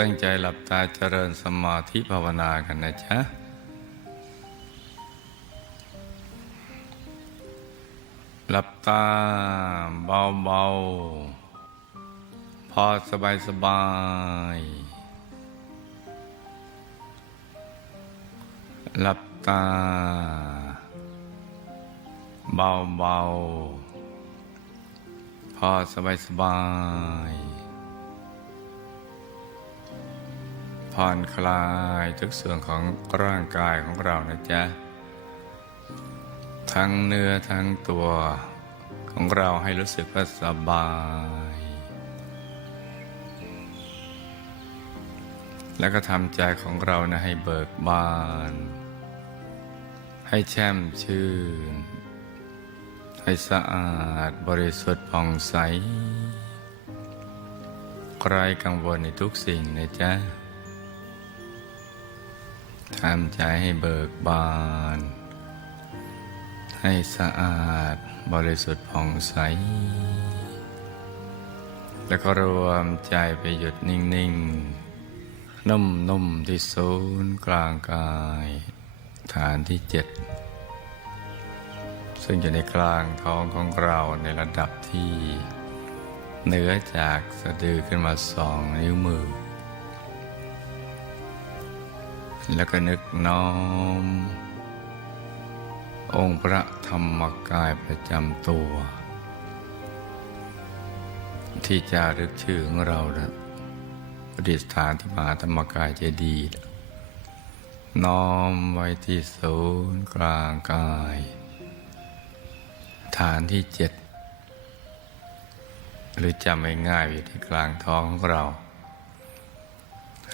ตั้งใจหลับตาเจริญสมาธิภาวนากันนะจ๊ะ หลับตาเบาๆ พอสบายสบาย หลับตา เบาๆ พอสบายสบาย ผ่อนคลายทุกส่วนของร่างกายของเรานะจ๊ะ ทั้งเนื้อทั้งตัวของเราให้รู้สึกว่าสบาย แล้วก็ทำใจของเรานะให้เบิกบาน ให้แช่มชื่น ให้สะอาดบริสุทธิ์ผ่องใสไร้กังวลในทุกสิ่งนะจ๊ะ ทำใจให้เบิกบาน ให้สะอาดบริสุทธิ์ผ่องใส แล้วก็รวมใจไปหยุดนิ่ง ๆ นุ่ม ๆ ที่ศูนย์กลางกาย ฐานที่เจ็ด ซึ่งอยู่ในกลางท้องของเราในระดับที่เหนือจากสะดือขึ้นมาสองนิ้วมือ แล้วก็นึกน้อม องค์พระธรรมกายประจำตัว ที่จารึกชื่อของเรานะประดิษฐานที่มหาธรรมกายเจดีย์นะน้อมไว้ที่ศูนย์กลางกาย ฐานที่เจ็ด หรือจำง่ายๆอยู่ที่กลางท้องของเรา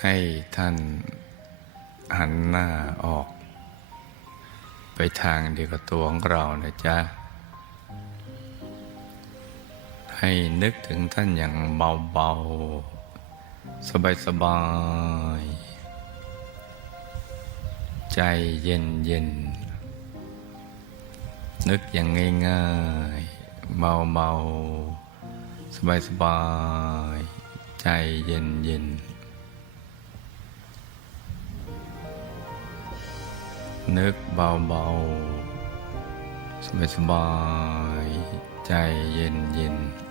ให้ท่าน หันหน้าออก ไปทางเดียวกับตัวของเรานะจ๊ะ ให้นึกถึงท่านอย่างเบา ๆ สบาย ๆ ใจเย็นๆนึกอย่างง่ายๆเบาๆสบายๆใจเย็นๆนึ นึกเบาๆ สบายๆใจเย็นๆ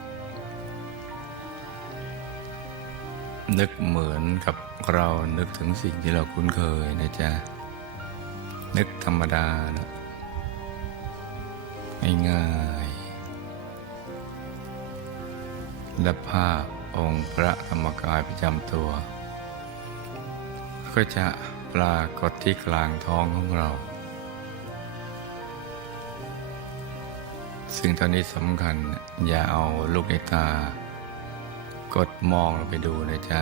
นึกเหมือนกับเรานึกถึงสิ่งที่เราคุ้นเคยนะจ๊ะ นึกธรรมดานะง่ายๆและภาพองค์พระธรรมกายประจำตัว ก็จะ ปรากฏที่กลางท้องของเรา ซึ่งตอนนี้สำคัญอย่าเอาลูกในตา กดมองลงไปดูนะจ๊ะ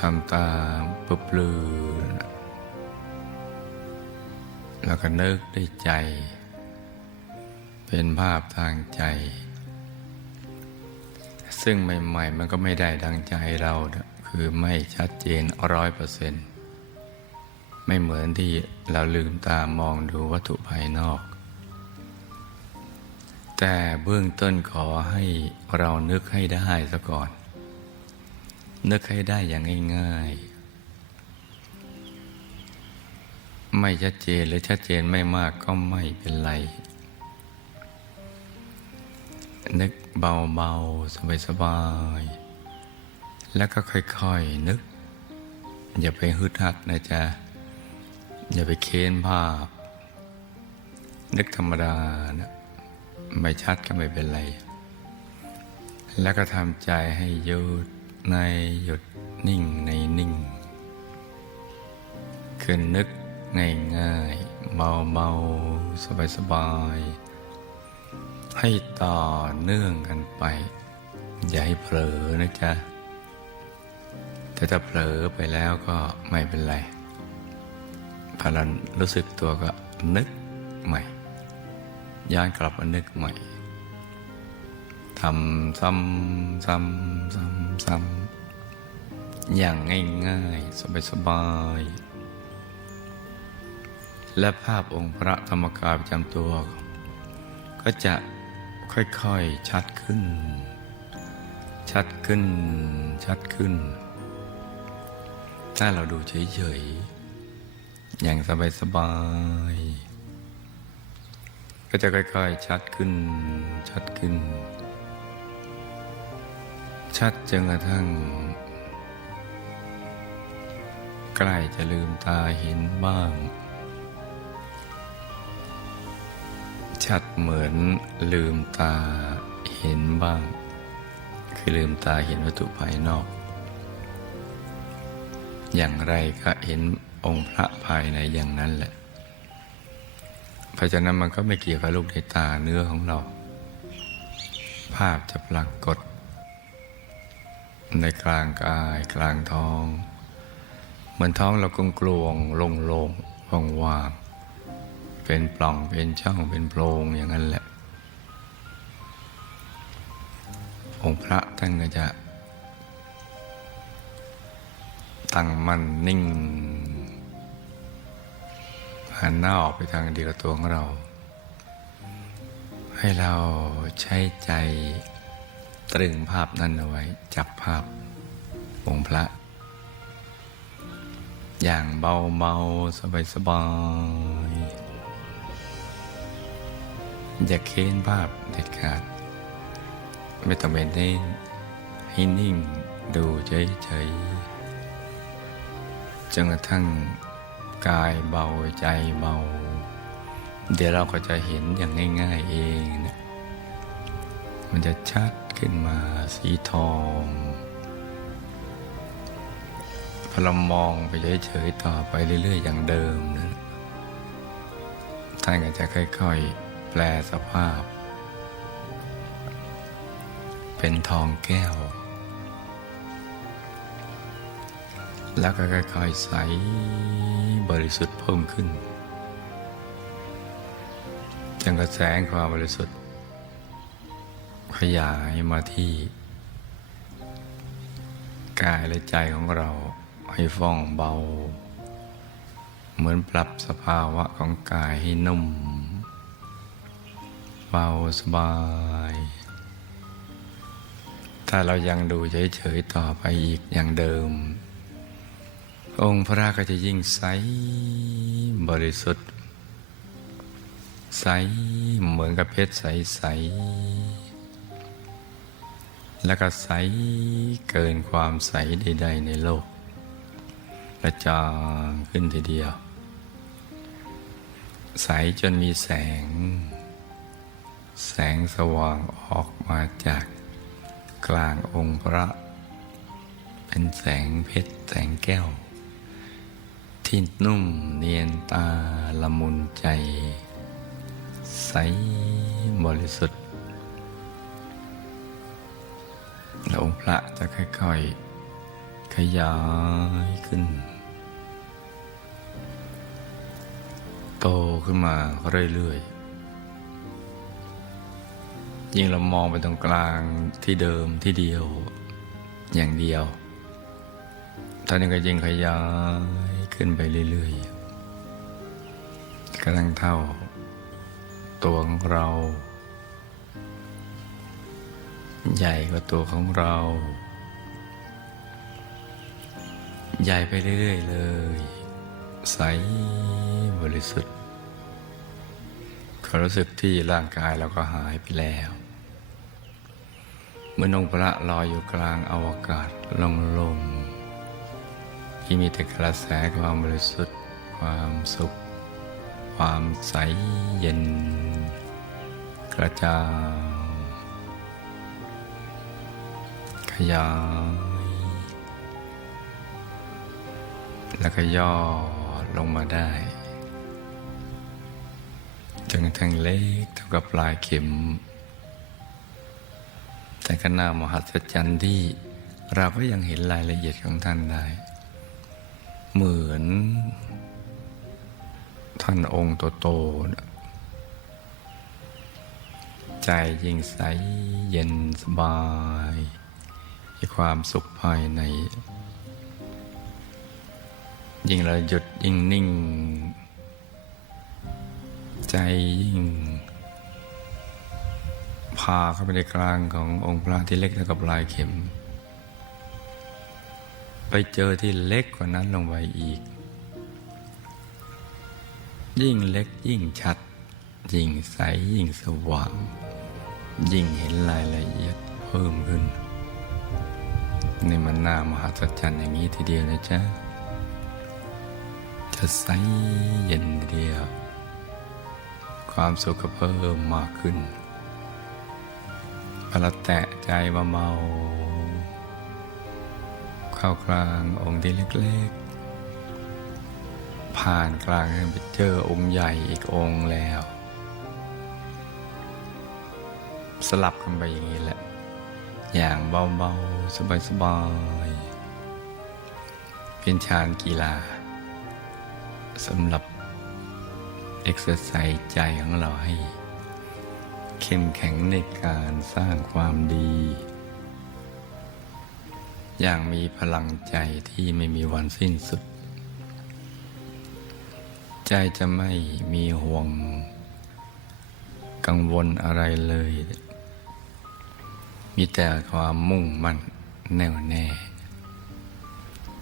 ทำตามปบลือแล้วก็นึกได้ใจ เป็นภาพทางใจ ซึ่งใหม่ ๆ มันก็ไม่ได้ดังใจเรานะ คือไม่ชัดเจนร้อยเปอร์เซ็นต์ไม่เหมือนที่เราลืมตามองดูวัตถุภายนอก แต่เบื้องต้นขอให้เรานึกให้ได้ซะก่อน นึกให้ได้อย่างง่ายๆ ไม่ชัดเจนหรือชัดเจนไม่มากก็ไม่เป็นไร นึกเบาๆ สบายๆ แล้วก็ค่อยๆนึก อย่าไปฮึดฮัดนะจ๊ะ อย่าไปเค้นภาพ นึกธรรมดานะไม่ชัดก็ไม่เป็นไร แล้วก็ทำใจให้หยุดในหยุดนิ่งในนิ่ง คือนึกง่ายๆเบาๆ สบายๆ ให้ต่อเนื่องกันไป อย่าให้เผลอนะจ๊ะ แต่ถ้าเผลอไปแล้วก็ไม่เป็นไรพอเรารู้สึกตัวก็นึกใหม่ ย้อนกลับมานึกใหม่ทำซ้ำซ้ำซ้ำซ้ำอย่างง่ายๆ สบายๆและภาพองค์พระธรรมกายประจำตัว ก็จะค่อยๆชัดขึ้น ชัดขึ้น ชัดขึ้น ถ้าเราดูเฉยๆ อย่างสบายๆ ก็จะค่อยๆ ชัดขึ้น ชัดขึ้น ชัดจนกระทั่ง ใกล้จะลืมตาเห็นบ้าง ชัดเหมือนลืมตาเห็นบ้าง คือลืมตาเห็นวัตถุภายนอก อย่างไรก็เห็นองค์พระภายในอย่างนั้นแหละเพราะฉะนั้นมันก็ไม่เกี่ยวกับลูกในตาเนื้อของเรา ภาพจะปรากฏ ในกลางกายกลางท้อง เหมือนท้องเรากลงกลวงลงลงว่างว่างเป็นปล่องเป็นช่องเป็นโพรงอย่างนั้นแหละ องค์พระท่านก็จะ ตั้งมั่นนิ่งหันหน้าออกไปทางเดียวกับตัวของเรา ให้เราใช้ใจตรึงภาพนั้นเอาไว้ จับภาพองค์พระ อย่างเบาเบาสบายสบายอย่าเค้นภาพเด็ดขาด ไม่ต้องเป็นเน้ให้นิ่งดูเฉยๆ จนกระทั่งกายเบาใจเบา เดี๋ยวเราก็จะเห็นอย่างง่าย ๆ เองนะมันจะชัดขึ้นมาสีทองพอเรามองไปเฉยๆต่อไปเรื่อย ๆ อย่างเดิมนะท่านก็จะค่อยๆ แปลสภาพ เป็นทองแก้ว แล้วก็ค่อยๆใสบริสุทธิ์เพิ่มขึ้นจนกระแสงความบริสุทธิ์ ขยายมาที่ กายและใจของเราให้ฟ่องเบา เหมือนปรับสภาวะของกายให้นุ่ม เบาสบาย ถ้าเรายังดูเฉยๆต่อไปอีกอย่างเดิม องค์พระก็จะยิ่งใสบริสุทธิ์ ใสเหมือนกับเพชรใสๆแล้วก็ใสเกินความใสใดๆในโลกกระจางขึ้นทีเดียว ใสจนมีแสง แสงสว่างออกมาจากกลางองค์พระ เป็นแสงเพชรแสงแก้ว ที่นุ่มเนียนตาละมุนใจ ใสบริสุทธิ์แล้วองค์พระจะค่อยๆ ขยายขึ้น โตขึ้นมาเรื่อยๆ ยิ่งเรามองไปตรงกลางที่เดิมที่เดียวอย่างเดียวท่านก็ยิ่งขยาย ขึ้นไปเรื่อยๆกระทั่งเท่า ตัวของเรา ใหญ่กว่าตัวของเรา ใหญ่ไปเรื่อยๆเลย ใสบริสุทธิ์ความรู้สึกที่ร่างกายเราก็หายไปแล้วเมื่อองค์พระลอยอยู่กลางอวกาศลงๆ ที่มีแต่กระแสความบริสุทธิ์ ความสุข ความใสเย็น กระจายขยายแล้วก็ย่อลงมาได้จนกระทั่งเล็กเท่ากับปลายเข็ม แต่ก็น่ามหัศจรรย์ที่เราก็ยังเห็นรายละเอียดของท่านได้ เหมือน ท่านองค์โตๆนะใจยิ่งใสเย็นสบายมีความสุขภายใน ยิ่งเราหยุดยิ่งนิ่ง ใจยิ่งภาเข้าไปในกลางขององค์พระที่เล็กเท่ากับลายเข็ม ไปเจอที่เล็กกว่านั้นลงไปอีก ยิ่งเล็กยิ่งชัด ยิ่งใสยิ่งสว่าง ยิ่งเห็นรายละเอียดเพิ่มขึ้นนี่มันน่ามหัศจรรย์อย่างนี้ทีเดียวนะจ๊ะ จะใสเย็นเดียว ความสุขเพิ่มมากขึ้นพอเราแตะใจเบาๆ เข้ากลางองค์ที่เล็กๆ ผ่านกลางไปเจอองค์ใหญ่อีกองค์แล้ว สลับกันไปอย่างนี้แหละ อย่างเบาๆ สบายๆ เป็นชานกีฬาสำหรับเอ็กซ์ไซส์ใจของเราให้เข้มแข็งในการสร้างความดี อย่างมีพลังใจที่ไม่มีวันสิ้นสุด ใจจะไม่มีห่วง กังวลอะไรเลย มีแต่ความมุ่งมั่นแน่วแน่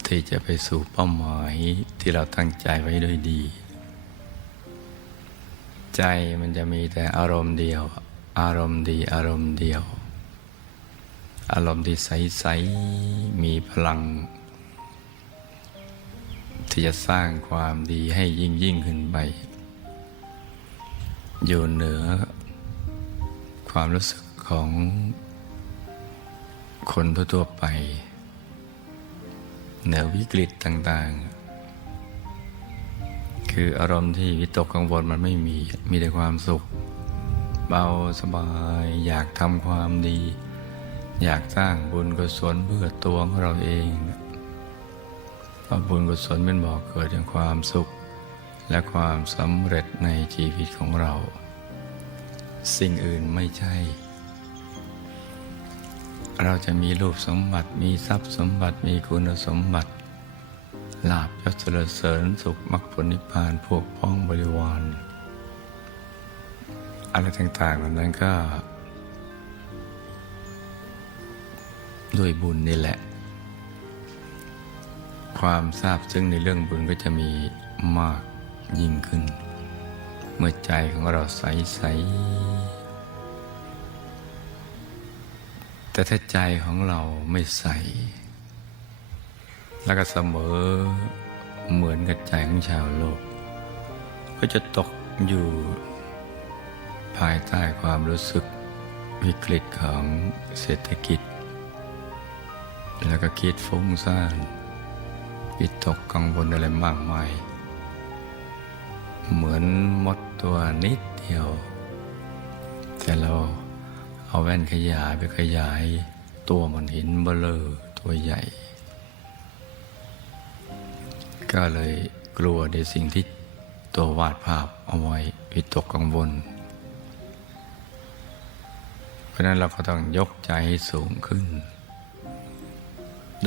ที่จะไปสู่เป้าหมายที่เราตั้งใจไว้ด้วยดี ใจมันจะมีแต่อารมณ์เดียว อารมณ์ดีอารมณ์เดียว อารมณ์ที่ใส ๆ มีพลัง ที่จะสร้างความดีให้ยิ่งยิ่งขึ้นไป อยู่เหนือ ความรู้สึกของคนทั่ว ๆ ไป เหนือวิกฤตต่าง ๆ คืออารมณ์ที่วิตกกังวลมันไม่มี มีแต่ความสุข เบาสบายอยากทำความดี อยากสร้างบุญกุศลเพื่อตัวของเราเองเพราะบุญกุศลเป็นบอกเกิดแห่งความสุข และความสำเร็จในชีวิตของเรา สิ่งอื่นไม่ใช่ เราจะมีรูปสมบัติมีทรัพย์สมบัติมีคุณสมบัติลาบยศเสริญเสริญสุขมรรคผลนิพพานพวกพ้องบริวารอะไรต่างๆเหล่านั้นก็ ด้วยบุญนี่แหละ ความทราบซึ่งในเรื่องบุญก็จะมีมากยิ่งขึ้น เมื่อใจของเราใสๆแต่ถ้าใจของเราไม่ใส แล้วก็เสมอเหมือนกับใจของชาวโลก ก็จะตกอยู่ภายใต้ความรู้สึกวิกฤตของเศรษฐกิจ แล้วก็คิดฟุ้งซ่านวิตกกังวลอะไรมากมาย เหมือนมดตัวนิดเดียว แต่เราเอาแว่นขยายไปขยาย ตัวมันห็นเบลอตัวใหญ่ ก็เลยกลัวในสิ่งที่ตัววาดภาพเอาไว้วิตกกังวล เพราะนั้นเราก็ต้องยกใจให้สูงขึ้น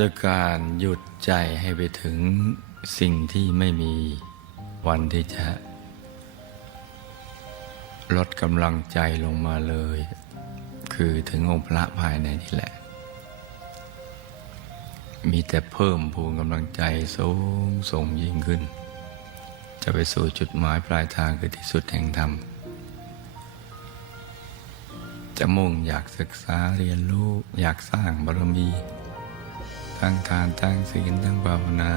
โดยการหยุดใจให้ไปถึงสิ่งที่ไม่มีวันที่จะ ลดกำลังใจลงมาเลย คือถึงองค์พระภายในนี่แหละ มีแต่เพิ่มพูนกำลังใจสูงส่งยิ่งขึ้น จะไปสู่จุดหมายปลายทางคือที่สุดแห่งธรรม จะมุ่งอยากศึกษาเรียนรู้อยากสร้างบารมี ทั้งทานทั้งศีลทั้งภาวนา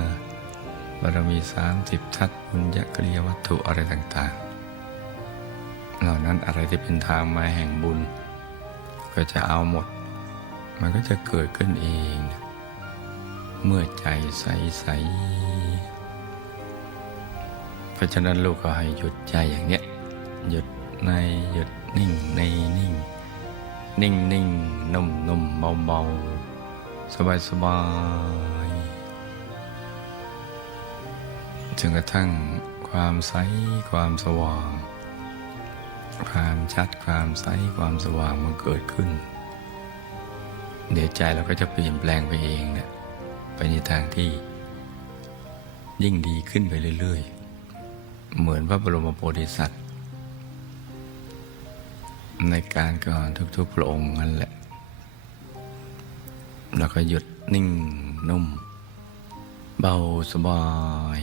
บารมีสามสิบทัศบุญญกริยวัตถุอะไรต่างๆ เหล่านั้นอะไรที่เป็นทางมาแห่งบุญ ก็จะเอาหมด มันก็จะเกิดขึ้นเอง เมื่อใจใสๆเพราะฉะนั้นลูกก็ให้หยุดใจอย่างเนี้ยหยุดในหยุดนิ่งในนิ่ง นิ่งนิ่งนุ่มนุ่มเบาเบา สบายสบายจนกระทั่งความใสความสว่าง ความชัดความใสความสว่างมันเกิดขึ้น เดี๋ยวใจเราก็จะเปลี่ยนแปลงไปเองเนี่ยไปในทางที่ ยิ่งดีขึ้นไปเรื่อย ๆ เหมือนพระบรมโพธิสัตว์ ในการก่อนทุกๆพระองค์นั่นแหละ แล้วก็หยุดนิ่งนุ่ม เบาสบาย